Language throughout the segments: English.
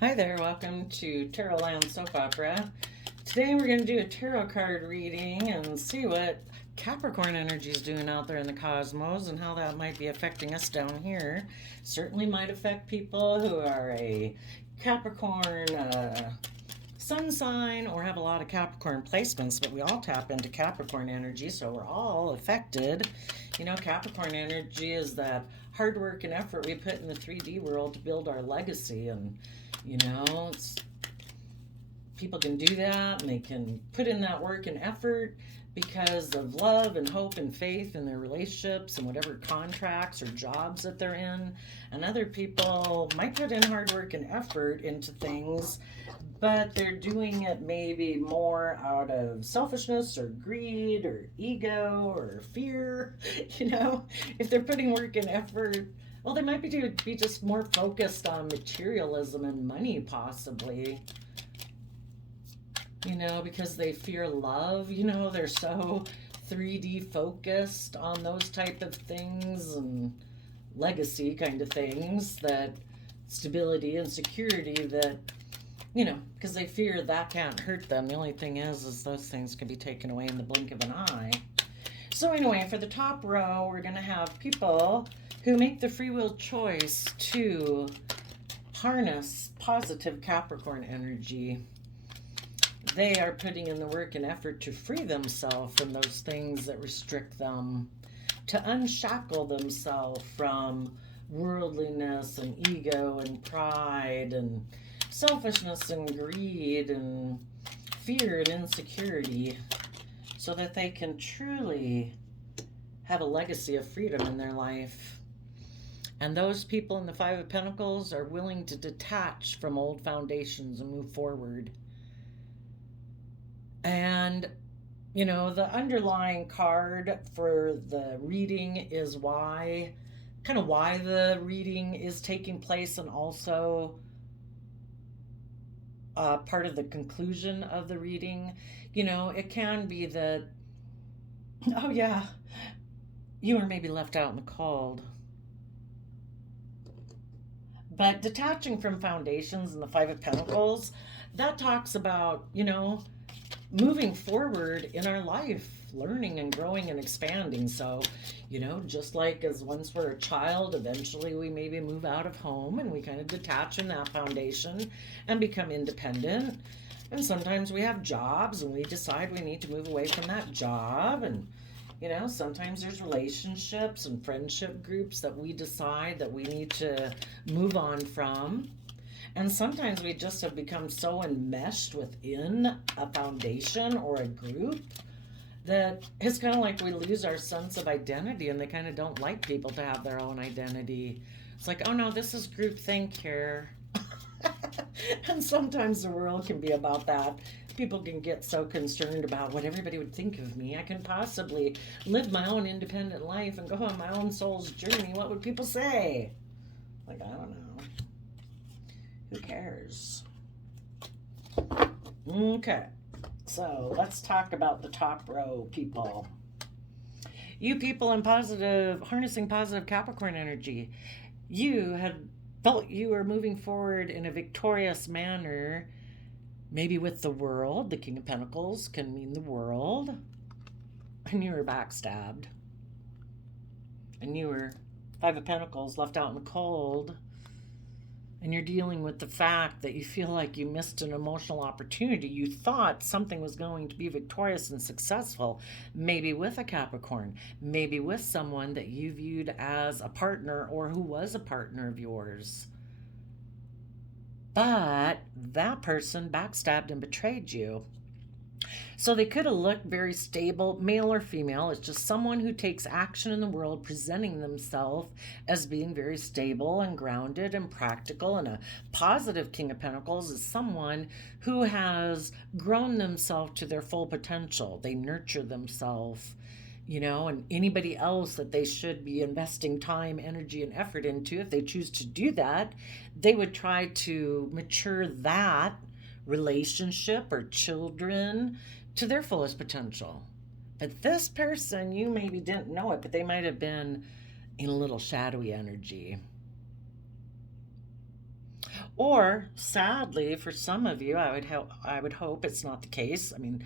Hi there, welcome to Tarot Land Soap Opera. Today we're going to do a tarot card reading and see what Capricorn energy is doing out there in the cosmos and how that might be affecting us down here. Certainly might affect people who are a Capricorn sun sign or have a lot of Capricorn placements, but we all tap into Capricorn energy, so we're all affected. You know, Capricorn energy is that hard work and effort we put in the 3D world to build our legacy, and people can do that and they can put in that work and effort because of love and hope and faith in their relationships and whatever contracts or jobs that they're in. And other people might put in hard work and effort into things, but they're doing it maybe more out of selfishness or greed or ego or fear. You know, if they're putting work and effort, well, they might be just more focused on materialism and money, possibly. You know, because they fear love. You know, they're so 3D focused on those type of things and legacy kind of things, that stability and security, that, you know, because they fear that can't hurt them. The only thing is those things can be taken away in the blink of an eye. So anyway, for the top row, we're going to have people who make the free will choice to harness positive Capricorn energy. They are putting in the work and effort to free themselves from those things that restrict them, to unshackle themselves from worldliness and ego and pride and selfishness and greed and fear and insecurity, so that they can truly have a legacy of freedom in their life. And those people in the Five of Pentacles are willing to detach from old foundations and move forward. And, you know, the underlying card for the reading is why the reading is taking place, and also part of the conclusion of the reading. You know, it can be that, oh yeah, you were maybe left out in the cold. But detaching from foundations in the Five of Pentacles, that talks about, you know, moving forward in our life, learning and growing and expanding. So, you know, just like as once we're a child, eventually we maybe move out of home and we kind of detach from that foundation and become independent. And sometimes we have jobs and we decide we need to move away from that job. And, you know, sometimes there's relationships and friendship groups that we decide that we need to move on from. And sometimes we just have become so enmeshed within a foundation or a group that it's kind of like we lose our sense of identity, and they kind of don't like people to have their own identity. It's like, oh no, this is groupthink here. And sometimes the world can be about that. People can get so concerned about what everybody would think of me. I can possibly live my own independent life and go on my own soul's journey. What would people say? Like, I don't know. Who cares? Okay, so let's talk about the top row people. You people in harnessing positive Capricorn energy. You had felt you were moving forward in a victorious manner, maybe with the world. The King of Pentacles can mean the world. And you were backstabbed. And you were Five of Pentacles, left out in the cold. And you're dealing with the fact that you feel like you missed an emotional opportunity. You thought something was going to be victorious and successful, maybe with a Capricorn, maybe with someone that you viewed as a partner or who was a partner of yours. But that person backstabbed and betrayed you. So they could have looked very stable, male or female. It's just someone who takes action in the world, presenting themselves as being very stable and grounded and practical. And a positive King of Pentacles is someone who has grown themselves to their full potential. They nurture themselves, you know, and anybody else that they should be investing time, energy, and effort into, if they choose to do that, they would try to mature that relationship or children to their fullest potential. But this person, you maybe didn't know it, but they might have been in a little shadowy energy. Or sadly, for some of you, I would hope it's not the case. I mean,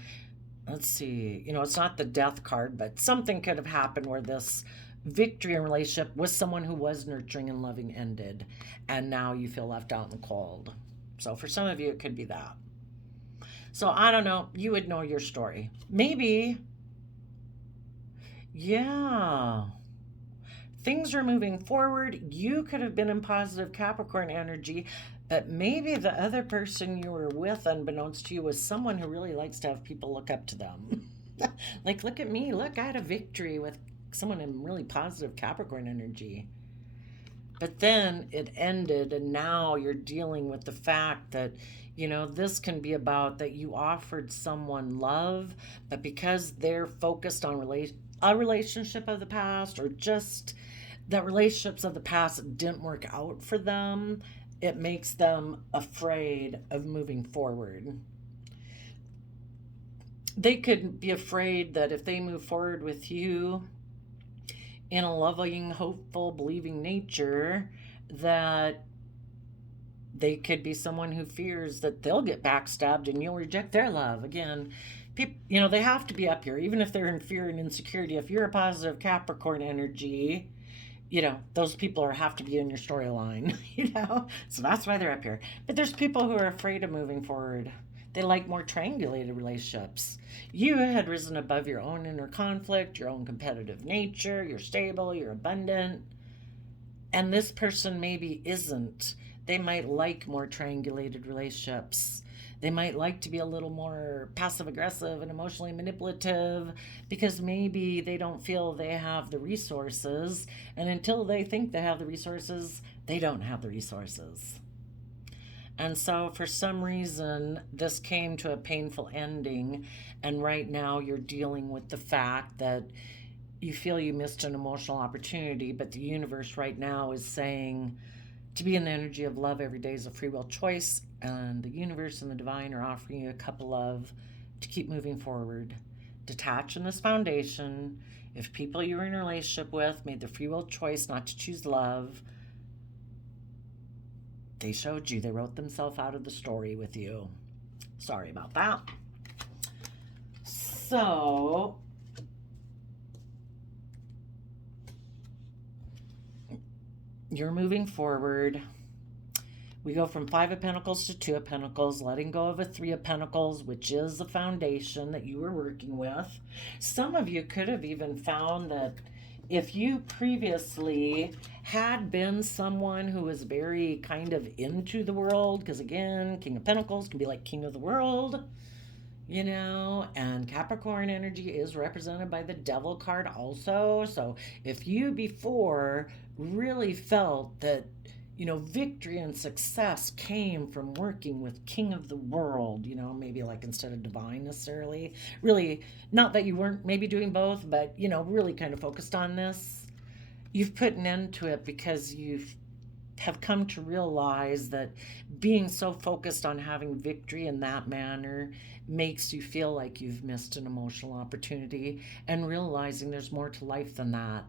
let's see, it's not the death card, but something could have happened where this victory in relationship with someone who was nurturing and loving ended, and now you feel left out in the cold. So for some of you, it could be that. So I don't know. You would know your story. Maybe, yeah. Things are moving forward. You could have been in positive Capricorn energy, but maybe the other person you were with, unbeknownst to you, was someone who really likes to have people look up to them. Like, look at me. Look, I had a victory with someone in really positive Capricorn energy. But then it ended, and now you're dealing with the fact that, this can be about that you offered someone love, but because they're focused on a relationship of the past, or just that relationships of the past didn't work out for them, it makes them afraid of moving forward. They could be afraid that if they move forward with you in a loving, hopeful, believing nature, that they could be someone who fears that they'll get backstabbed and you'll reject their love. Again, people, they have to be up here, even if they're in fear and insecurity. If you're a positive Capricorn energy, those people have to be in your storyline, So that's why they're up here. But there's people who are afraid of moving forward. They like more triangulated relationships. You had risen above your own inner conflict, your own competitive nature, you're stable, you're abundant. And this person maybe isn't. They might like more triangulated relationships. They might like to be a little more passive aggressive and emotionally manipulative because maybe they don't feel they have the resources. And until they think they have the resources, they don't have the resources. And so for some reason, this came to a painful ending. And right now you're dealing with the fact that you feel you missed an emotional opportunity, but the universe right now is saying to be in the energy of love every day is a free will choice, and the universe and the divine are offering you a cup of love to keep moving forward. Detach in this foundation. If people you're in a relationship with made the free will choice not to choose love, they showed you, they wrote themselves out of the story with you. Sorry about that. So you're moving forward. We go from 5 of Pentacles to 2 of Pentacles, letting go of a 3 of Pentacles, which is the foundation that you were working with. Some of you could have even found that if you previously had been someone who was very kind of into the world, because again, King of Pentacles can be like king of the world, and Capricorn energy is represented by the Devil card also. So if you before really felt that, victory and success came from working with king of the world, maybe like instead of divine necessarily, really, not that you weren't maybe doing both, but, really kind of focused on this, you've put an end to it because have come to realize that being so focused on having victory in that manner makes you feel like you've missed an emotional opportunity, and realizing there's more to life than that.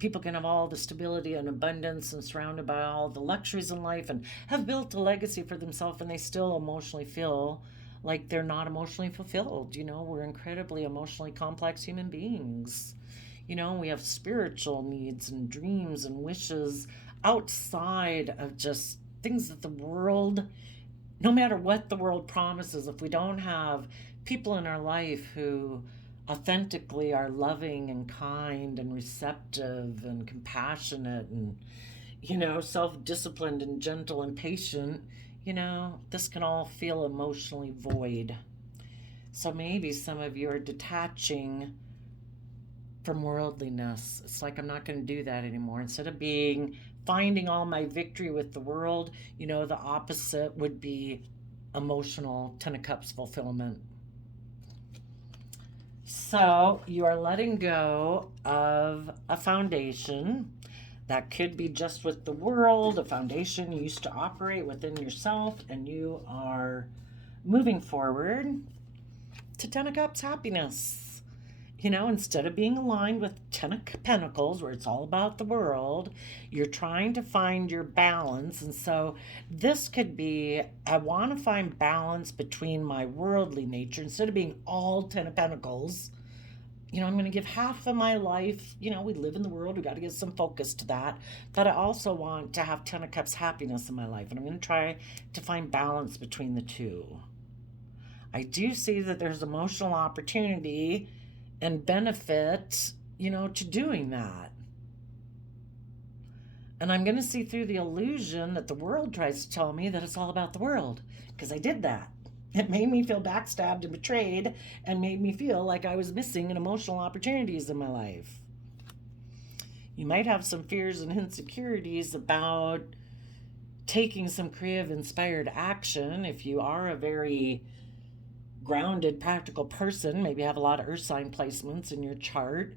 People can have all the stability and abundance and surrounded by all the luxuries in life and have built a legacy for themselves, and they still emotionally feel like they're not emotionally fulfilled. We're incredibly emotionally complex human beings. We have spiritual needs and dreams and wishes outside of just things that the world, no matter what the world promises, if we don't have people in our life who authentically are loving and kind and receptive and compassionate and, self-disciplined and gentle and patient, this can all feel emotionally void. So maybe some of you are detaching from worldliness. It's like, I'm not going to do that anymore. Instead of finding all my victory with the world, the opposite would be emotional 10 of Cups fulfillment. So you are letting go of a foundation that could be just with the world, a foundation you used to operate within yourself, and you are moving forward to 10 of Cups happiness. Instead of being aligned with Ten of Pentacles, where it's all about the world, you're trying to find your balance. And so this could be, I want to find balance between my worldly nature. Instead of being all Ten of Pentacles, I'm going to give half of my life. We live in the world. We got to get some focus to that. But I also want to have Ten of Cups happiness in my life. And I'm going to try to find balance between the two. I do see that there's emotional opportunity and benefit, to doing that. And I'm going to see through the illusion that the world tries to tell me that it's all about the world, because I did that. It made me feel backstabbed and betrayed, and made me feel like I was missing an emotional opportunities in my life. You might have some fears and insecurities about taking some creative, inspired action. If you are a very grounded, practical person, maybe have a lot of earth sign placements in your chart,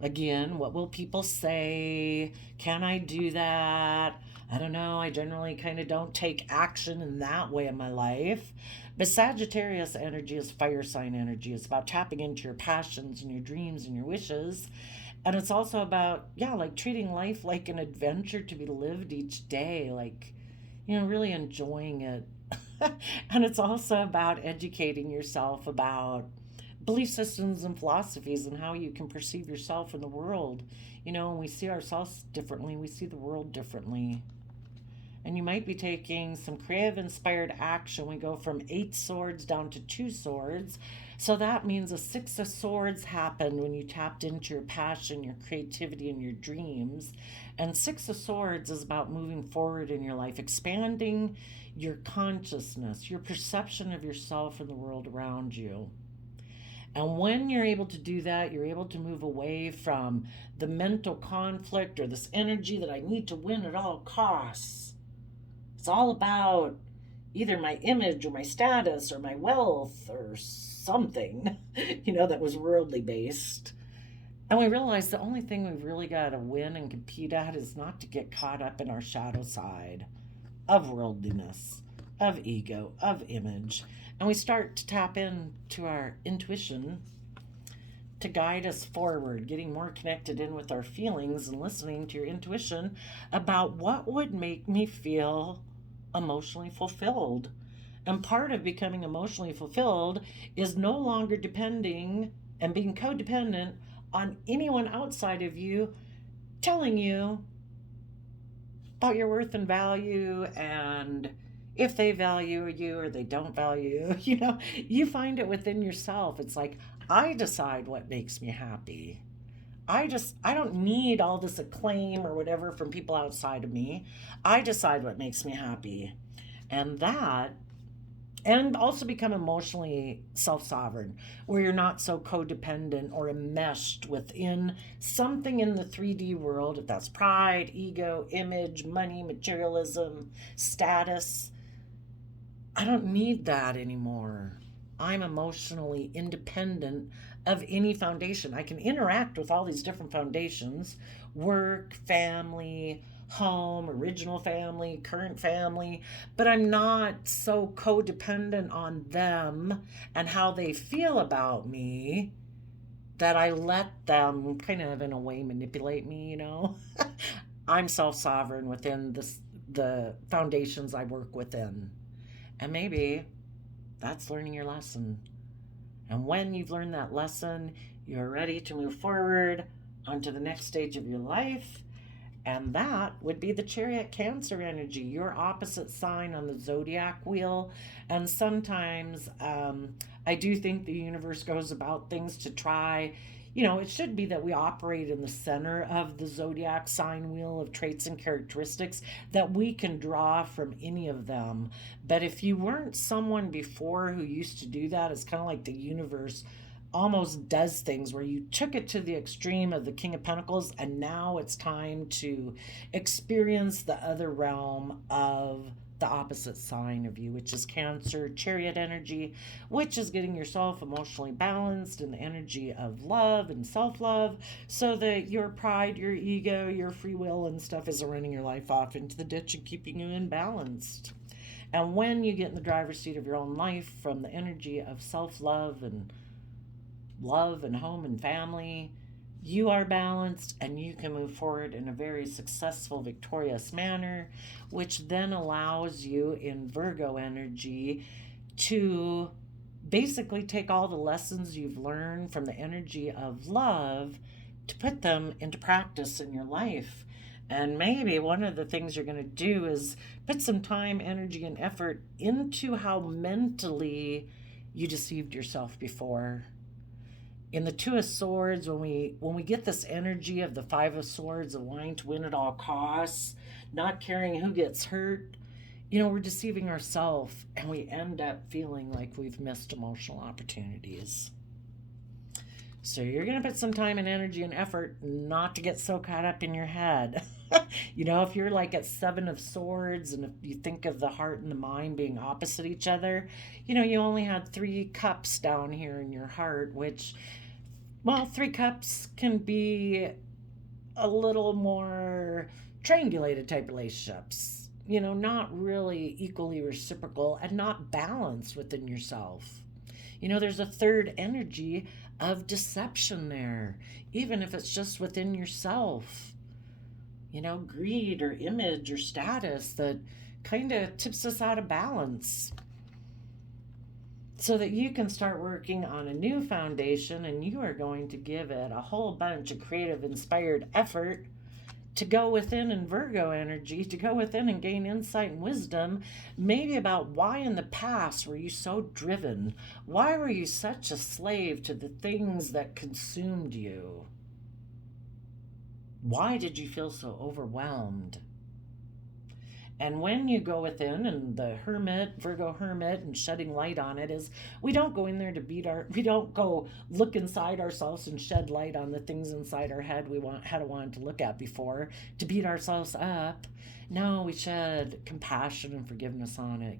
again, what will people say? Can I do that? I don't know. I generally kind of don't take action in that way in my life. But Sagittarius energy is fire sign energy. It's about tapping into your passions and your dreams and your wishes. And it's also about, like treating life like an adventure to be lived each day, like, really enjoying it. And it's also about educating yourself about belief systems and philosophies and how you can perceive yourself in the world. When we see ourselves differently, we see the world differently. And you might be taking some creative inspired action. We go from 8 swords down to 2 swords. So that means a 6 of swords happened when you tapped into your passion, your creativity, and your dreams. And 6 of swords is about moving forward in your life, expanding your consciousness, your perception of yourself and the world around you. And when you're able to do that, you're able to move away from the mental conflict or this energy that I need to win at all costs. It's all about either my image or my status or my wealth or something, that was worldly based. And we realize the only thing we've really got to win and compete at is not to get caught up in our shadow side of worldliness, of ego, of image. And we start to tap into our intuition to guide us forward, getting more connected in with our feelings and listening to your intuition about what would make me feel emotionally fulfilled. And part of becoming emotionally fulfilled is no longer depending and being codependent on anyone outside of you telling you about your worth and value, and if they value you or they don't value you. You find it within yourself. It's like, I decide what makes me happy. I don't need all this acclaim or whatever from people outside of me. I decide what makes me happy. And also become emotionally self-sovereign, where you're not so codependent or enmeshed within something in the 3D world, if that's pride, ego, image, money, materialism, status. I don't need that anymore. I'm emotionally independent of any foundation. I can interact with all these different foundations: work, family, home, original family, current family, but I'm not so codependent on them and how they feel about me that I let them kind of in a way manipulate me. I'm self-sovereign within the foundations I work within. And maybe that's learning your lesson. And when you've learned that lesson, you're ready to move forward onto the next stage of your life. And that would be the Chariot Cancer energy, your opposite sign on the zodiac wheel. And sometimes I do think the universe goes about things to try, it should be that we operate in the center of the zodiac sign wheel of traits and characteristics, that we can draw from any of them. But if you weren't someone before who used to do that, it's kind of like the universe almost does things where you took it to the extreme of the King of Pentacles, and now it's time to experience the other realm of the opposite sign of you, which is Cancer, Chariot energy, which is getting yourself emotionally balanced in the energy of love and self-love, so that your pride, your ego, your free will and stuff isn't running your life off into the ditch and keeping you imbalanced. And when you get in the driver's seat of your own life from the energy of self-love and love and home and family, you are balanced and you can move forward in a very successful, victorious manner, which then allows you in Virgo energy to basically take all the lessons you've learned from the energy of love to put them into practice in your life. And maybe one of the things you're going to do is put some time, energy, and effort into how mentally you deceived yourself before. In the Two of Swords, when we get this energy of the Five of Swords of wanting to win at all costs, not caring who gets hurt, we're deceiving ourselves and we end up feeling like we've missed emotional opportunities. So you're going to put some time and energy and effort not to get so caught up in your head. If you're like at Seven of Swords and if you think of the heart and the mind being opposite each other, you only had 3 cups down here in your heart, which, well, 3 cups can be a little more triangulated type relationships, not really equally reciprocal and not balanced within yourself. There's a third energy of deception there, even if it's just within yourself. Greed or image or status that kind of tips us out of balance. So that you can start working on a new foundation and you are going to give it a whole bunch of creative, inspired effort to go within in Virgo energy, to go within and gain insight and wisdom, maybe about why in the past were you so driven? Why were you such a slave to the things that consumed you? Why did you feel so overwhelmed? And when you go within, and the hermit, Virgo hermit, and shedding light on it is, we don't go in there to we don't go look inside ourselves and shed light on the things inside our head had wanted to look at before to beat ourselves up. No, we shed compassion and forgiveness on it.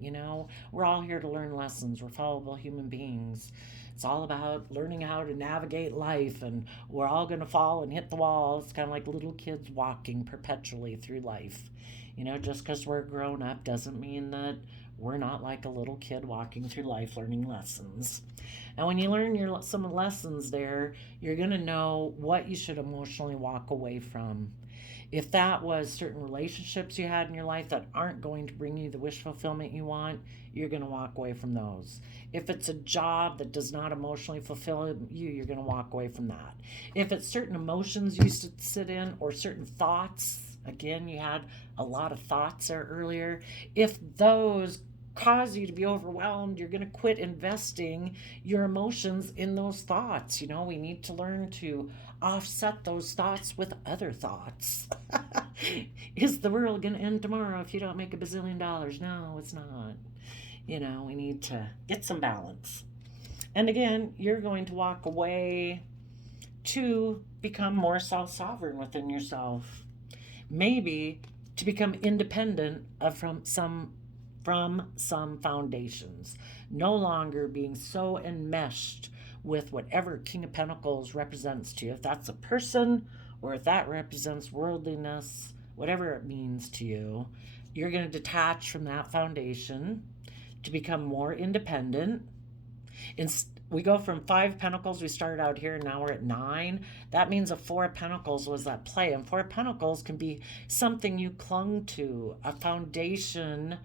We're all here to learn lessons. We're fallible human beings. It's all about learning how to navigate life, and we're all going to fall and hit the wall. It's kind of like little kids walking perpetually through life. Just because we're grown up doesn't mean that we're not like a little kid walking through life learning lessons. And when you learn some lessons there, you're going to know what you should emotionally walk away from. If that was certain relationships you had in your life that aren't going to bring you the wish fulfillment you want, you're going to walk away from those. If it's a job that does not emotionally fulfill you, you're going to walk away from that. If it's certain emotions you used to sit in or certain thoughts, again, you had a lot of thoughts there earlier. If those cause you to be overwhelmed, you're going to quit investing your emotions in those thoughts. We need to learn to offset those thoughts with other thoughts. Is the world going to end tomorrow if you don't make $1 bazillion? No, it's not. We need to get some balance. And again, you're going to walk away to become more self-sovereign within yourself. Maybe to become independent from some foundations, no longer being so enmeshed with whatever King of Pentacles represents to you. If that's a person or if that represents worldliness, whatever it means to you, you're going to detach from that foundation to become more independent. We go from 5 pentacles, we started out here, and now we're at 9. That means a 4 of pentacles was at play. And 4 of pentacles can be something you clung to, a foundation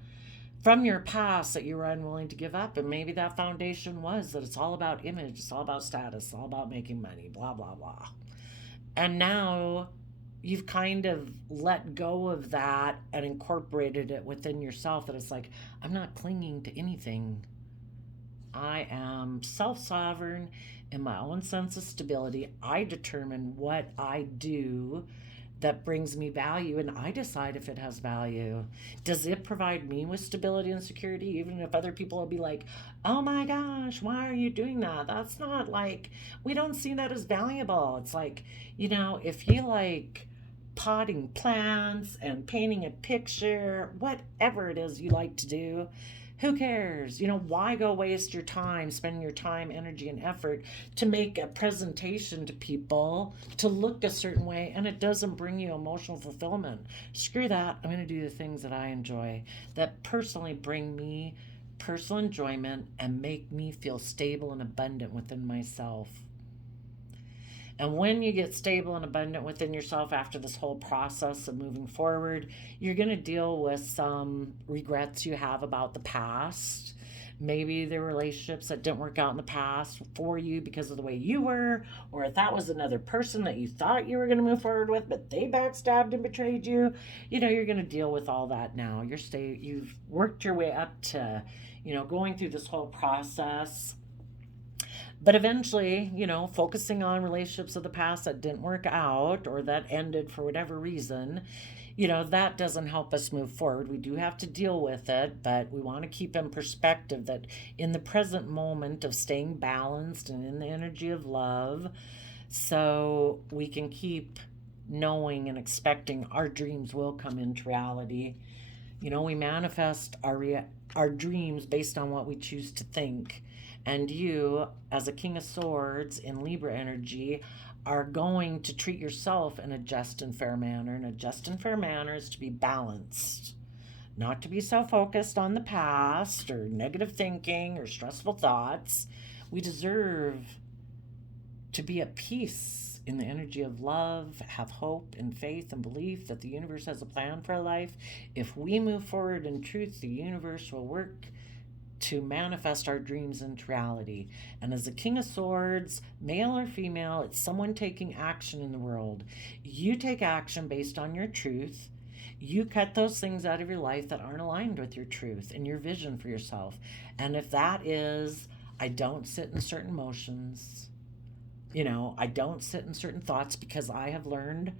from your past that you were unwilling to give up. And maybe that foundation was that it's all about image, it's all about status, it's all about making money, blah, blah, blah. And now you've kind of let go of that and incorporated it within yourself, that it's like, I'm not clinging to anything. I am self-sovereign in my own sense of stability. I determine what I do that brings me value, and I decide if it has value. Does it provide me with stability and security, even if other people will be like, oh my gosh, why are you doing that? That's not like, we don't see that as valuable. It's like, if you like potting plants and painting a picture, whatever it is you like to do, who cares? Why go waste your time, spending your time, energy, and effort to make a presentation to people to look a certain way and it doesn't bring you emotional fulfillment? Screw that. I'm going to do the things that I enjoy, that personally bring me personal enjoyment and make me feel stable and abundant within myself. And when you get stable and abundant within yourself after this whole process of moving forward, you're going to deal with some regrets you have about the past. Maybe there were relationships that didn't work out in the past for you because of the way you were, or if that was another person that you thought you were going to move forward with, but they backstabbed and betrayed you. You're going to deal with all that now. You've worked your way up to, going through this whole process. But eventually, focusing on relationships of the past that didn't work out or that ended for whatever reason, that doesn't help us move forward. We do have to deal with it, but we want to keep in perspective that in the present moment of staying balanced and in the energy of love, so we can keep knowing and expecting our dreams will come into reality. We manifest our dreams based on what we choose to think. And you, as a King of Swords in Libra energy, are going to treat yourself in a just and fair manner. And a just and fair manner is to be balanced, not to be so focused on the past or negative thinking or stressful thoughts. We deserve to be at peace in the energy of love, have hope and faith and belief that the universe has a plan for our life. If we move forward in truth, the universe will work to manifest our dreams into reality. And as a King of Swords, male or female, it's someone taking action in the world. You take action based on your truth. You cut those things out of your life that aren't aligned with your truth and your vision for yourself. And if that is, I don't sit in certain emotions, I don't sit in certain thoughts, because I have learned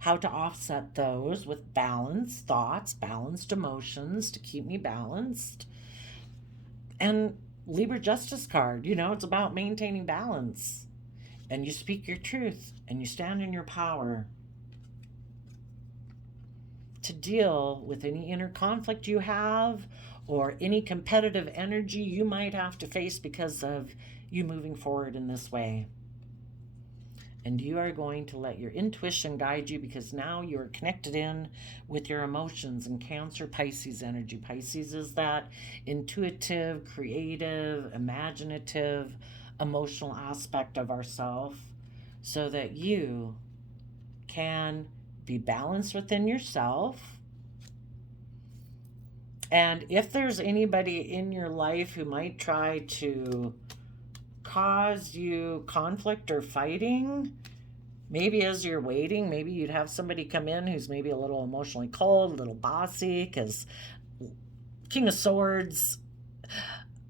how to offset those with balanced thoughts, balanced emotions to keep me balanced. And Libra Justice card, it's about maintaining balance. And you speak your truth and you stand in your power to deal with any inner conflict you have or any competitive energy you might have to face because of you moving forward in this way. And you are going to let your intuition guide you, because now you are connected in with your emotions. And Cancer, Pisces energy. Pisces is that intuitive, creative, imaginative, emotional aspect of ourself, so that you can be balanced within yourself. And if there's anybody in your life who might try to cause you conflict or fighting, maybe as you're waiting, maybe you'd have somebody come in who's maybe a little emotionally cold, a little bossy, because King of Swords,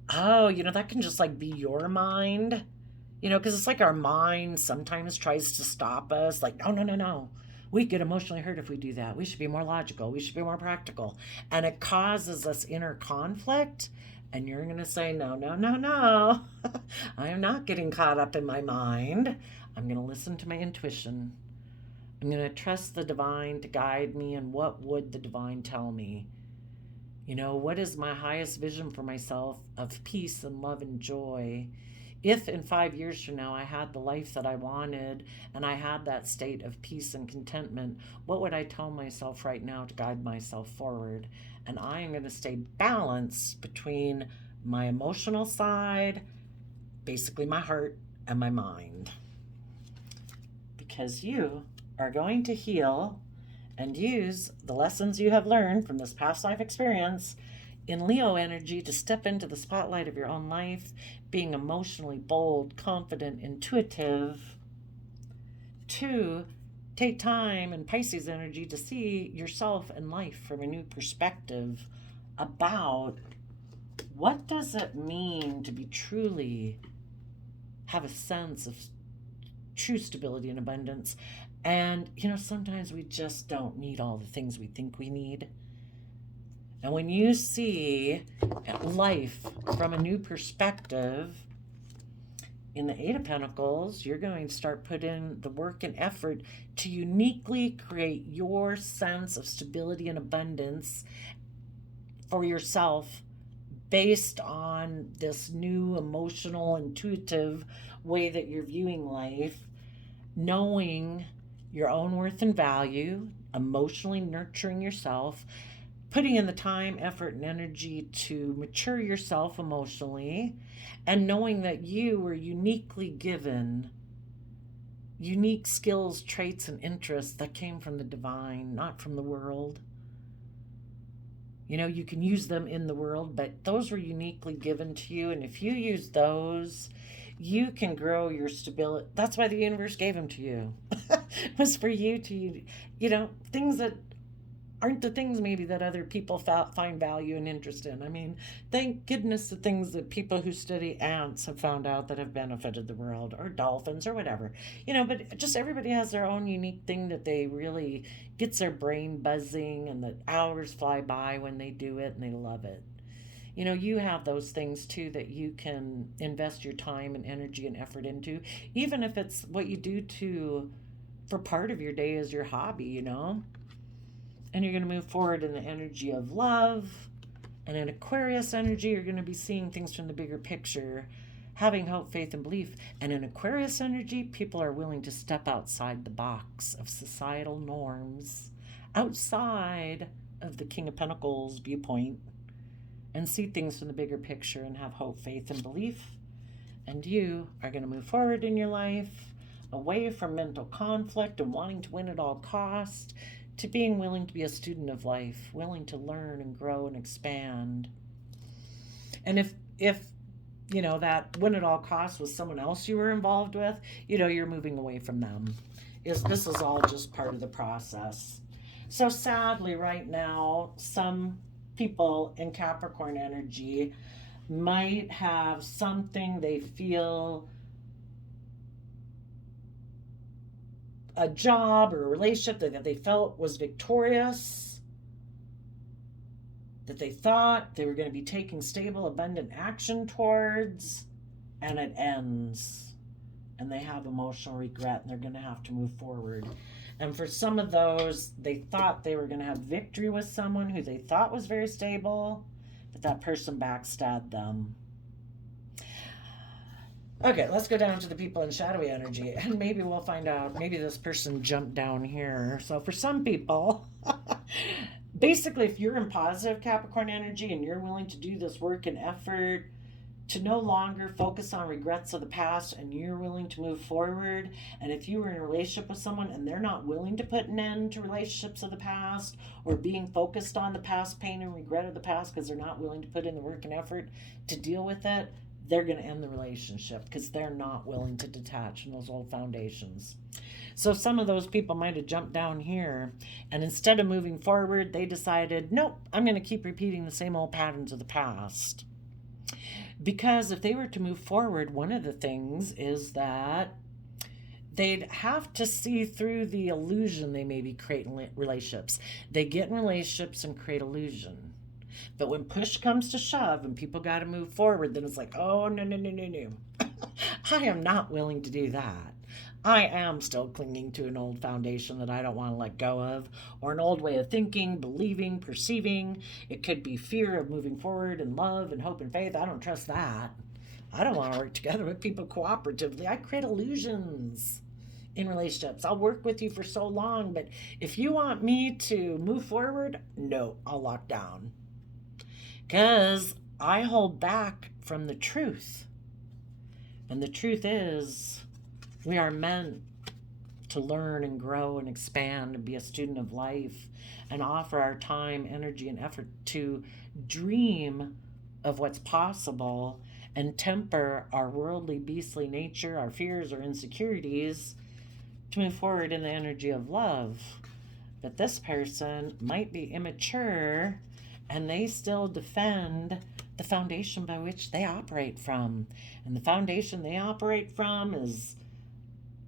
that can just like be your mind, because it's like our mind sometimes tries to stop us, like, no. We get emotionally hurt if we do that. We should be more logical. We should be more practical. And it causes us inner conflict. And you're going to say, no. I am not getting caught up in my mind. I'm going to listen to my intuition. I'm going to trust the divine to guide me. And what would the divine tell me? What is my highest vision for myself of peace and love and joy? If in 5 years from now I had the life that I wanted and I had that state of peace and contentment, what would I tell myself right now to guide myself forward? And I am going to stay balanced between my emotional side, basically my heart, and my mind. Because you are going to heal and use the lessons you have learned from this past life experience in Leo energy to step into the spotlight of your own life, being emotionally bold, confident, intuitive. 2, take time in Pisces energy to see yourself and life from a new perspective about what does it mean to be truly have a sense of true stability and abundance. And, sometimes we just don't need all the things we think we need. And when you see life from a new perspective, in the 8 of Pentacles, you're going to start putting in the work and effort to uniquely create your sense of stability and abundance for yourself based on this new emotional, intuitive way that you're viewing life, knowing your own worth and value, emotionally nurturing yourself, putting in the time, effort, and energy to mature yourself emotionally, and knowing that you were uniquely given unique skills, traits, and interests that came from the divine, not from the world. You know, you can use them in the world, but those were uniquely given to you. And if you use those, you can grow your stability. That's why the universe gave them to you. It was for you to, things that aren't the things maybe that other people find value and interest in. I mean, thank goodness the things that people who study ants have found out that have benefited the world, or dolphins, or whatever. But just everybody has their own unique thing that they really gets their brain buzzing, and the hours fly by when they do it and they love it. You have those things too that you can invest your time and energy and effort into, even if it's what you do for part of your day as your hobby. And you're going to move forward in the energy of love. And in Aquarius energy, you're going to be seeing things from the bigger picture, having hope, faith, and belief. And in Aquarius energy, people are willing to step outside the box of societal norms, outside of the King of Pentacles viewpoint, and see things from the bigger picture and have hope, faith, and belief. And you are going to move forward in your life, away from mental conflict and wanting to win at all cost, to being willing to be a student of life, willing to learn and grow and expand. And if that win at all costs was someone else you were involved with, you're moving away from them. This is all just part of the process. So sadly, right now, some people in Capricorn energy might have something they feel, a job or a relationship that they felt was victorious, that they thought they were going to be taking stable, abundant action towards, and it ends. And they have emotional regret, and they're going to have to move forward. And for some of those, they thought they were going to have victory with someone who they thought was very stable, but that person backstabbed them. Okay, let's go down to the people in shadowy energy, and maybe we'll find out, maybe this person jumped down here. So for some people, basically, if you're in positive Capricorn energy and you're willing to do this work and effort to no longer focus on regrets of the past, and you're willing to move forward, and if you were in a relationship with someone and they're not willing to put an end to relationships of the past, or being focused on the past pain and regret of the past because they're not willing to put in the work and effort to deal with it, they're going to end the relationship because they're not willing to detach from those old foundations. So some of those people might have jumped down here, and instead of moving forward, they decided, nope, I'm going to keep repeating the same old patterns of the past. Because if they were to move forward, one of the things is that they'd have to see through the illusion they may be creating relationships. They get in relationships and create illusion. But when push comes to shove and people got to move forward, then it's like, oh, no. I am not willing to do that. I am still clinging to an old foundation that I don't want to let go of, or an old way of thinking, believing, perceiving. It could be fear of moving forward and love and hope and faith. I don't trust that. I don't want to work together with people cooperatively. I create illusions in relationships. I'll work with you for so long, but if you want me to move forward, no, I'll lock down. Because I hold back from the truth. And the truth is, we are meant to learn and grow and expand and be a student of life and offer our time, energy, and effort to dream of what's possible and temper our worldly, beastly nature, our fears, our insecurities to move forward in the energy of love. But this person might be immature and they still defend the foundation by which they operate from. And the foundation they operate from is,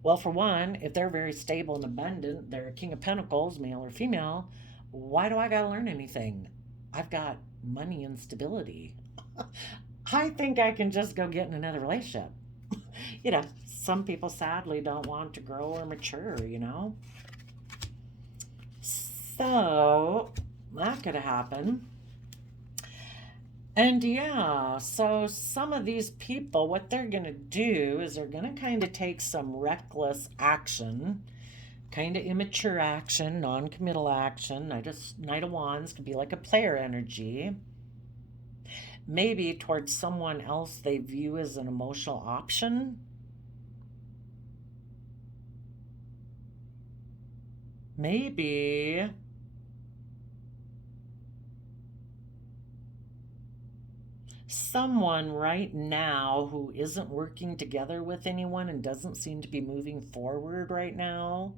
well, for one, if they're very stable and abundant, they're a King of Pentacles, male or female, why do I got to learn anything? I've got money and stability. I think I can just go get in another relationship. Some people sadly don't want to grow or mature, So that could happen. And so some of these people, what they're going to do is they're going to kind of take some reckless action, kind of immature action, non-committal action. Knight of Wands could be like a player energy. Maybe towards someone else they view as an emotional option. maybe someone right now who isn't working together with anyone and doesn't seem to be moving forward right now.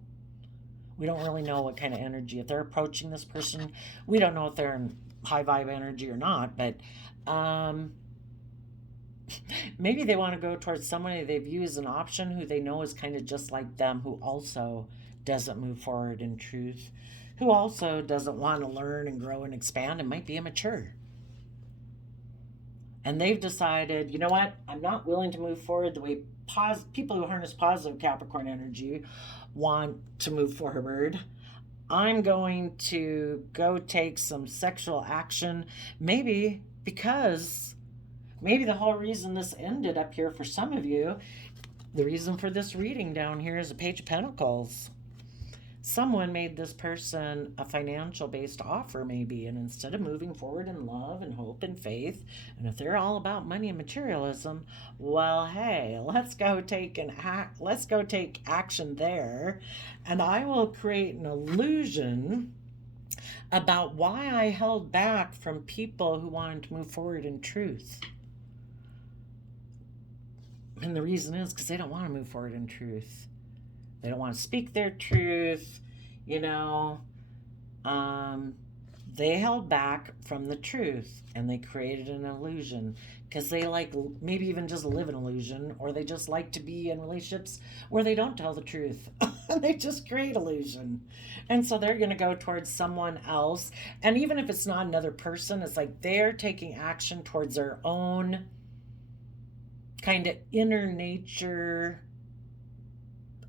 We don't really know what kind of energy. If they're approaching this person, we don't know if they're in high vibe energy or not, but um, maybe they want to go towards somebody they view as an option who they know is kind of just like them, who also doesn't move forward in truth, who also doesn't want to learn and grow and expand and might be immature. And they've decided, you know what, I'm not willing to move forward the way people who harness positive Capricorn energy want to move forward. I'm going to go take some sexual action, maybe because maybe the whole reason this ended up here for some of you, the reason for this reading down here is a Page of Pentacles. Someone made this person a financial based offer, maybe, and instead of moving forward in love and hope and faith, and if they're all about money and materialism, well, hey, let's go take action there, and I will create an illusion about why I held back from people who wanted to move forward in truth. And the reason is because they don't want to move forward in truth. They don't want to speak their truth, you know. They held back from the truth and they created an illusion because they like maybe even just live an illusion, or they just like to be in relationships where they don't tell the truth. They just create illusion. And so they're going to go towards someone else. And even if it's not another person, it's like they're taking action towards their own kind of inner nature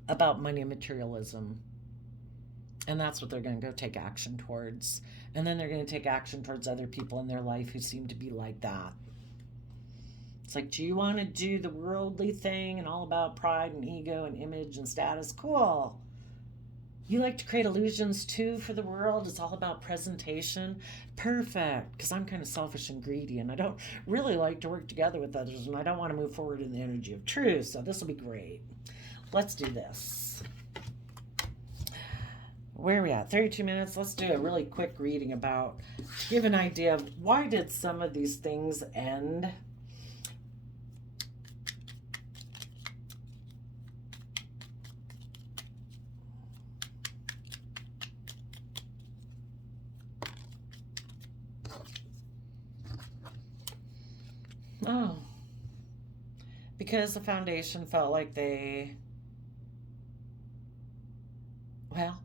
about money and materialism. And that's what they're going to go take action towards. And then they're going to take action towards other people in their life who seem to be like that. It's like, do you want to do the worldly thing and all about pride and ego and image and status? Cool. You like to create illusions too for the world. It's all about presentation. Perfect. Because I'm kind of selfish and greedy, and I don't really like to work together with others, and I don't want to move forward in the energy of truth. So this will be great. Let's do this. Where are we at? 32 minutes. Let's do a really quick reading about, to give an idea of why did some of these things end. Oh, because the foundation felt like well,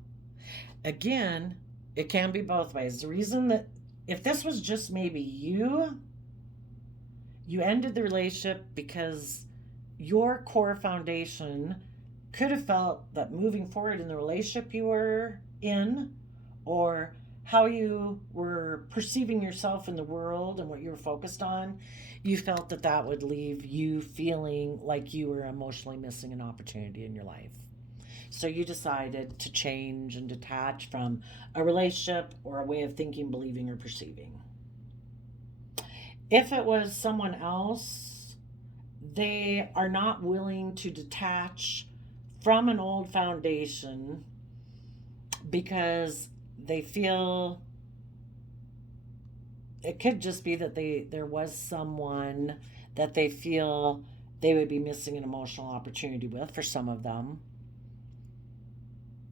again, it can be both ways. The reason that if this was just maybe you ended the relationship because your core foundation could have felt that moving forward in the relationship you were in, or how you were perceiving yourself in the world and what you were focused on, you felt that that would leave you feeling like you were emotionally missing an opportunity in your life. So you decided to change and detach from a relationship or a way of thinking, believing, or perceiving. If it was someone else, they are not willing to detach from an old foundation because they feel it could just be that there was someone that they feel they would be missing an emotional opportunity with. For some of them,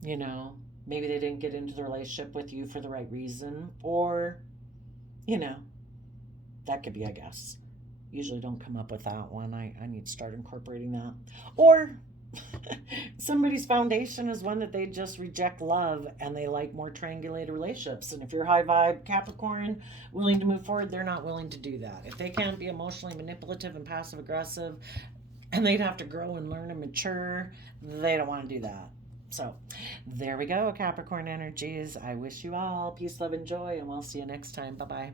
you know, maybe they didn't get into the relationship with you for the right reason, or, you know, that could be, I guess. Usually don't come up with that one. I need to start incorporating that. Or somebody's foundation is one that they just reject love and they like more triangulated relationships. And if you're high vibe Capricorn, willing to move forward, they're not willing to do that. If they can't be emotionally manipulative and passive aggressive, and they'd have to grow and learn and mature, they don't want to do that. So there we go, Capricorn energies. I wish you all peace, love, and joy, and we'll see you next time. Bye-bye.